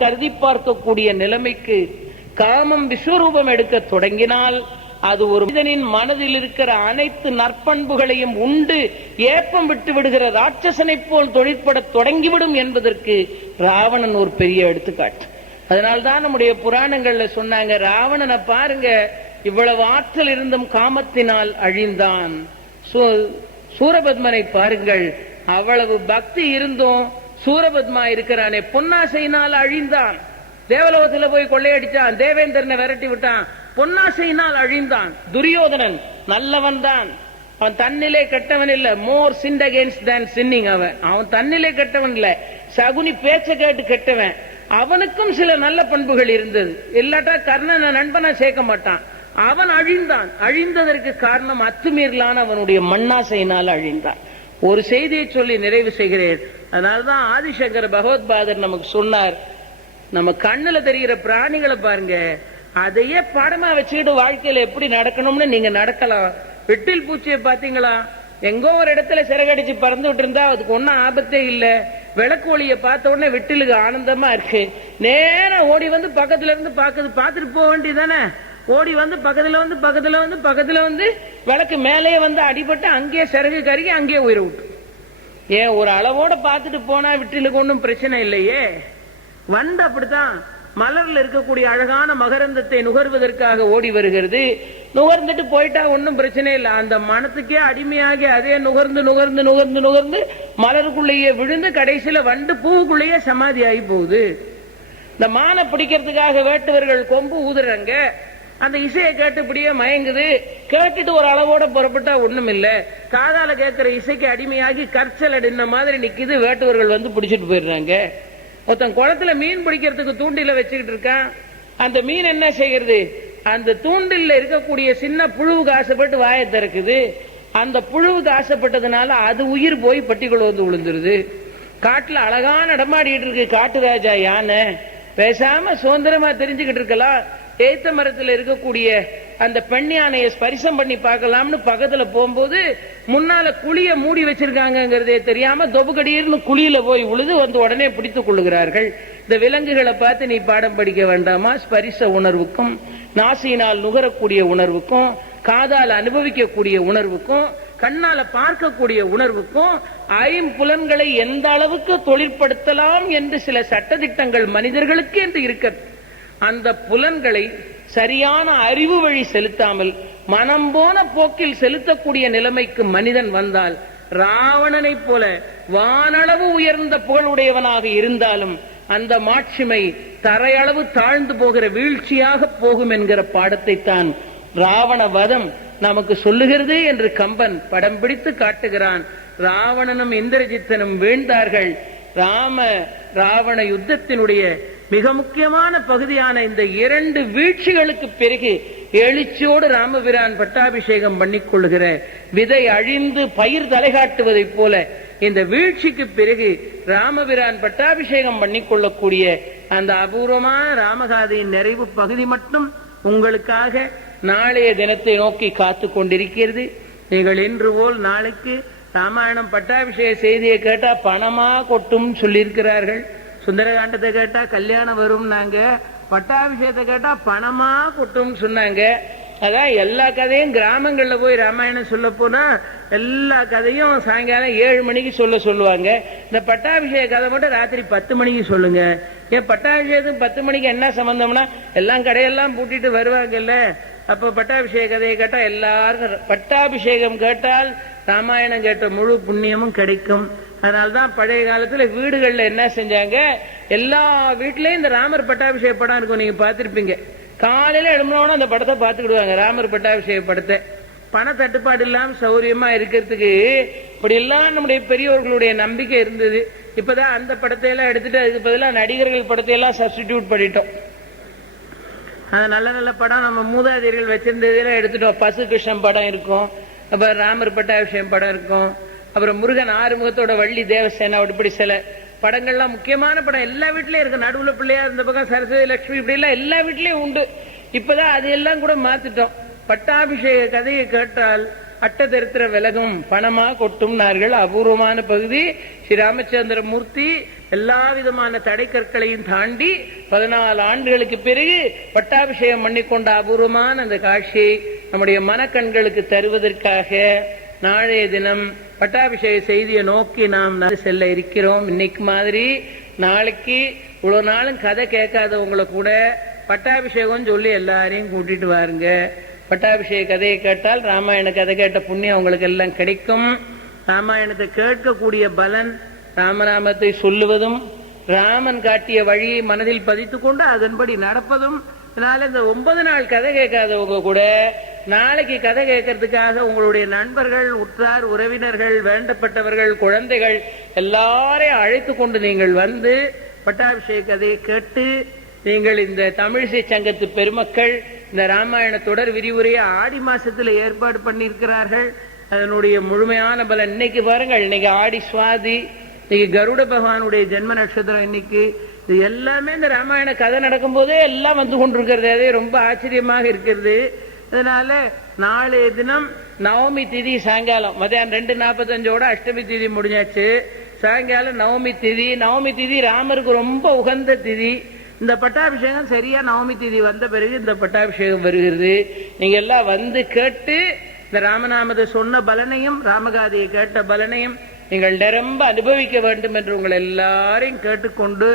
கருதி பார்க்கக்கூடிய நிலைமைக்கு காமம் விஸ்வரூபம் எடுக்க தொடங்கினால் அது ஒரு மனிதனின் மனதில் இருக்கிற அனைத்து நற்பண்புகளையும் உண்டு ஏப்பம் விட்டு விடுகிற ராட்சசனை போல் தொழிற்பட தொடங்கிவிடும் என்பதற்கு ராவணன் ஒரு பெரிய எடுத்துக்காட்டு. அதனால்தான் நம்முடைய புராணங்கள்ல சொன்னாங்க ராவணனை பாருங்க இவ்வளவு ஆற்றல் இருந்தும் காமத்தினால் அழிந்தான். சூ- சூரபத்மனை பாருங்கள் அவ்வளவு பக்தி இருந்தும் சூரபத்மா இருக்கிறானே பொன்னாசையினால் அழிந்தான். தேவலோகத்துல போய் கொள்ளையடிச்சான் தேவேந்திரனை விரட்டி விட்டான். பொன்னாசையினால் அழிந்தான். துரியோதனன் நல்லவன் தான் அவன் தன்னிலே கெட்டவன் இல்ல. More sinned against than sinning அவன். அவன் தன்னிலே கெட்டவன் இல்ல. சகுனி பேச்ச கேட்டு கெட்டவன். அவனுக்கும் சில நல்ல பண்புகள் இருந்தது. இல்லாட்டா கர்ணனை நண்பனா சேர்க்க மாட்டான். அவன் அழிந்தான். அழிந்ததற்கு காரணம் அத்துமீறலான அவனுடைய மண்ணாசையினால் அழிந்தான். ஒரு செய்தியை சொல்லி நிறைவு செய்கிறேன். அதனாலதான் ஆதிசங்கர் பகவத்பாதர் நமக்கு சொன்னார் நம்ம கண்ணுல தெரிகிற பிராணிகளை பாருங்க அதையே படமா வச்சுக்கிட்டு வாழ்க்கையில எப்படி நடக்கணும்னு நீங்க நடக்கலாம். வெட்டில் பூச்சியை பாத்தீங்களா எங்கோ ஒரு இடத்துல சிறகடிச்சு பறந்து விட்டு இருந்தா அதுக்கு ஒன்னும் ஆபத்தே இல்ல. விளக்கு ஒளிய பார்த்த உடனே வெட்டிலுக்கு ஆனந்தமா இருக்கு. நேரம் ஓடி வந்து பக்கத்துல இருந்து பாக்குது பாத்துட்டு போக வேண்டியதானே ஓடி வந்து பக்கத்துல வந்து பக்கத்துல வந்து பக்கத்துல வந்து விளக்கு மேலேயே வந்து அடிபட்டு அங்கேயே சிறகு கருகி அங்கேயே உயிரை விட்டு. ஏன் ஒரு அளவோட பார்த்துட்டு போனா விட்டிலுக்கு ஒன்றும் பிரச்சனை இல்லையே? வண்டு அப்படித்தான் மலர்ல இருக்கக்கூடிய அழகான மகரந்தத்தை நுகர்வதற்காக ஓடி வருகிறது. நுகர்ந்துட்டு போயிட்டா ஒன்றும் பிரச்சனை இல்லை. அந்த மனத்துக்கே அடிமையாகி அதே நுகர்ந்து நுகர்ந்து நுகர்ந்து நுகர்ந்து மலருக்குள்ளேயே விழுந்து கடைசியில வண்டு பூவுக்குள்ளேயே சமாதி ஆகி போகுது. இந்த மானை பிடிக்கிறதுக்காக வேட்டுவர்கள் கொம்பு ஊதுறாங்க. அந்த இசையை கேட்டு இப்படியே மயங்குது. கேட்டுட்டு ஒரு அளவோட புறப்பட்டா ஒண்ணும் இல்ல காதால கேட்கிற இசைக்கு அடிமையாகி கற்சல் அடின மாதிரி நிக்குது. வேட்டுவர்கள் வந்து பிடிச்சிட்டு போயிடுறாங்க. ஒருத்தன் குளத்துல மீன் பிடிக்கிறதுக்கு தூண்டில வச்சுக்கிட்டு இருக்கான். அந்த மீன் என்ன செய்கிறது? அந்த தூண்டில்ல இருக்கக்கூடிய சின்ன புழுவுக்கு ஆசைப்பட்டு வாயை திறக்குது. அந்த புழுவுக்கு ஆசைப்பட்டதுனால அது உயிர் போய் பட்டிக்குள்ள வந்து விழுந்துருது. காட்டுல அழகான நடமாடிட்டு இருக்கு. காட்டு ராஜா யானை. பேசாம சுதந்திரமா தெரிஞ்சுக்கிட்டு இருக்கலாம். ஏத்த மரத்தில் இருக்கக்கூடிய அந்த பெண் யானையை ஸ்பரிசம் பண்ணி பார்க்கலாம்னு பக்கத்துல போகும்போது முன்னால குழிய மூடி வச்சிருக்காங்கங்கிறதே தெரியாம தொபுகடீர்னு குழியில போய் உழுது வந்து உடனே பிடித்துக் கொள்ளுகிறார்கள். இந்த விலங்குகளை பார்த்து நீ பாடம் படிக்க வேண்டாமா? ஸ்பரிச உணர்வுக்கும் நாசியினால் நுகரக்கூடிய உணர்வுக்கும் காதால் அனுபவிக்கக்கூடிய உணர்வுக்கும் கண்ணால பார்க்கக்கூடிய உணர்வுக்கும் ஐம்புலன்களை எந்த அளவுக்கு தொழிற்படுத்தலாம் என்று சில சட்டதிட்டங்கள் மனிதர்களுக்கு என்று இருக்கிறது அந்த புலன்களை சரியான அறிவு வழி செலுத்தாமல் மனம் போன போக்கில் செலுத்தக்கூடிய நிலைமைக்கு மனிதன் வந்தால் ராவணனைப் போல வானளவு உயர்ந்த புகழுடையவனாக இருந்தாலும் அந்த மாட்சிமை தரையளவு தாழ்ந்து போகிற வீழ்ச்சியாக போகும் என்கிற பாடத்தை தான் ராவண வதம் நமக்கு சொல்லுகிறது என்று கம்பன் படம் பிடித்து காட்டுகிறான். ராவணனும் இந்திரஜித்தனும் வீழ்ந்தார்கள். ராம ராவண யுத்தத்தினுடைய மிக முக்கியமான பகுதியான இந்த இரண்டு வீழ்ச்சிகளுக்கு பிறகு எழுச்சியோடு ராமபிரான் பட்டாபிஷேகம் பண்ணிக் கொள்கிற விதை அழிந்து பயிர் தலைகாட்டுவதைப் போல இந்த வீழ்ச்சிக்கு பிறகு ராமபிரான் பட்டாபிஷேகம் பண்ணிக் கொள்ளக்கூடிய அந்த அபூர்வமான ராமகாதையின் நிறைவு பகுதி மட்டும் உங்களுக்காக நாளைய தினத்தை நோக்கி காத்து கொண்டிருக்கிறது. நீங்கள் இன்று போல் நாளைக்கு ராமாயணம் பட்டாபிஷேக செய்தியை கேட்டா பணமா கொட்டும் சொல்லியிருக்கிறார்கள். சுந்தரகாண்டத்தை கேட்டா கல்யாணம் வரும் நாங்க பட்டாபிஷேகத்தை கேட்டா பணமா கொட்டும் சொன்னாங்க. அதான் எல்லா கதையும் கிராமங்கள்ல போய் ராமாயணம் சொல்ல போனா எல்லா கதையும் சாயங்காலம் ஏழு மணிக்கு சொல்ல சொல்லுவாங்க. இந்த பட்டாபிஷேக கதை மட்டும் ராத்திரி பத்து மணிக்கு சொல்லுங்க. ஏன் பட்டாபிஷேகம் பத்து மணிக்கு என்ன சம்பந்தம்னா எல்லாம் கடையெல்லாம் பூட்டிட்டு வருவாங்கல்ல. அப்ப பட்டாபிஷேக கதையை கேட்டா எல்லாரும் பட்டாபிஷேகம் கேட்டால் ராமாயணம் கேட்ட முழு புண்ணியமும் கிடைக்கும். அதனால்தான் பழைய காலத்துல வீடுகள்ல என்ன செஞ்சாங்க? எல்லா வீட்லயும் இந்த ராமர் பட்டாபிஷேக படம் இருக்கும். நீங்க பார்த்திருப்பீங்க. காலையில எழும்பினோட அந்த படத்தை பார்த்துக்கிடுவாங்க ராமர் பட்டாபிஷேக படத்தை. பண தட்டுப்பாடு இல்லாம சௌரியமா இருக்கிறதுக்கு இப்படி எல்லாம் நம்முடைய பெரியவர்களுடைய நம்பிக்கை இருந்தது. இப்பதான் அந்த படத்தை எல்லாம் எடுத்துட்டு அதுக்கு பதிலாக நடிகர்கள் படத்தை எல்லாம் சப்ஸ்டிடியூட் பண்ணிட்டோம். அது நல்ல நல்ல படம். நம்ம மூதாதையர்கள் வச்சிருந்ததெல்லாம் எடுத்துட்டோம். பசு கிருஷ்ணன் படம் இருக்கும். அப்புறம் ராமர் பட்டாபிஷேகம் படம் இருக்கும். அப்புறம் முருகன் ஆறுமுகத்தோட வள்ளி தேவசேனா இப்படி சில. படங்கள்லாம் முக்கியமான படம். எல்லா வீட்லயும் இருக்கு. நடுவுல பிள்ளையா இருந்த பக்கம் சரஸ்வதி லட்சுமி இப்படி எல்லாம் எல்லா வீட்லயும் உண்டு. இப்பதான் அது எல்லாம் கூட மாத்திட்டோம். பட்டாபிஷேக கதையை கேட்டால் அட்டதரித்திர விலகும் பணமா கொட்டும்னார்கள் அபூர்வமான பகுதி. ஸ்ரீ ராமச்சந்திரமூர்த்தி எல்லா விதமான தடை கற்களையும் தாண்டி பதினாலு ஆண்டுகளுக்கு பிறகு பட்டாபிஷேகம் பண்ணிக்கொண்ட அபூர்வமான அந்த காட்சியை நம்முடைய மனக்கண்களுக்கு தருவதற்காக நாளைய தினம் பட்டாபிஷேக செய்தியை நோக்கி நாம் செல்ல இருக்கிறோம். இன்னைக்கு மாதிரி நாளைக்கு இவ்வளவு நாளும் கதை கேட்காதவங்களை கூட பட்டாபிஷேகம் சொல்லி எல்லாரையும் கூட்டிட்டு வாருங்க. பட்டாபிஷேக கதையை கேட்டால் ராமாயண கதை கேட்ட புண்ணியம் அவங்களுக்கு எல்லாம் கிடைக்கும். ராமாயணத்தை கேட்கக்கூடிய பலன் ராமநாமத்தை சொல்லுவதும் ராமன் காட்டிய வழியை மனதில் பதித்துக் கொண்டு அதன்படி நடப்பதும் இதனால இந்த ஒன்பது நாள் கதை கேட்காதவங்க கூட நாளைக்கு கதை கேட்கறதுக்காக உங்களுடைய நண்பர்கள் உற்றார் உறவினர்கள் வேண்டப்பட்டவர்கள் குழந்தைகள் எல்லாரையும் அழைத்து கொண்டு நீங்கள் வந்து பட்டாபிஷேக கதையை கேட்டு நீங்கள் இந்த தமிழிசை சங்கத்து பெருமக்கள் இந்த ராமாயண தொடர் விரிவுரையை ஆடி மாசத்துல ஏற்பாடு பண்ணியிருக்கிறார்கள். அதனுடைய முழுமையான பலன். இன்னைக்கு பாருங்கள் இன்னைக்கு ஆடி சுவாதி இன்னைக்கு கருட பகவானுடைய ஜென்ம நட்சத்திரம் இன்னைக்கு. இது எல்லாமே இந்த ராமாயண கதை நடக்கும் போதே எல்லாம் வந்து கொண்டிருக்கிறது. அதே ரொம்ப ஆச்சரியமாக இருக்கிறது. அதனால நாளைய தினம் நவமி திதி சாயங்காலம். மதியானம் ரெண்டு நாற்பத்தஞ்சோட அஷ்டமி திதி முடிஞ்சாச்சு. சாயங்காலம் நவமி திதி. நவமி திதி ராமருக்கு ரொம்ப உகந்த திதி. இந்த பட்டாபிஷேகம் சரியா நவமி திதி வந்த பிறகு இந்த பட்டாபிஷேகம் வருகிறது. நீங்க எல்லாம் வந்து கேட்டு இந்த ராமநாமத்தை சொன்ன பலனையும் ராமகாதியை கேட்ட பலனையும் நீங்கள் நிரம்ப அனுபவிக்க வேண்டும் என்று உங்கள் எல்லாரையும் கேட்டுக்கொண்டு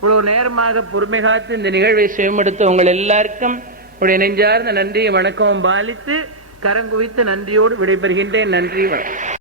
இவ்வளவு நேரமாக பொறுமை காத்து இந்த நிகழ்வை சுயமெடுத்த உங்கள் எல்லாருக்கும் உடைய நெஞ்சார்ந்த நன்றியை வணக்கம் பாலித்து கரங்குவித்து நன்றியோடு விடைபெறுகின்றேன். நன்றி வணக்கம்.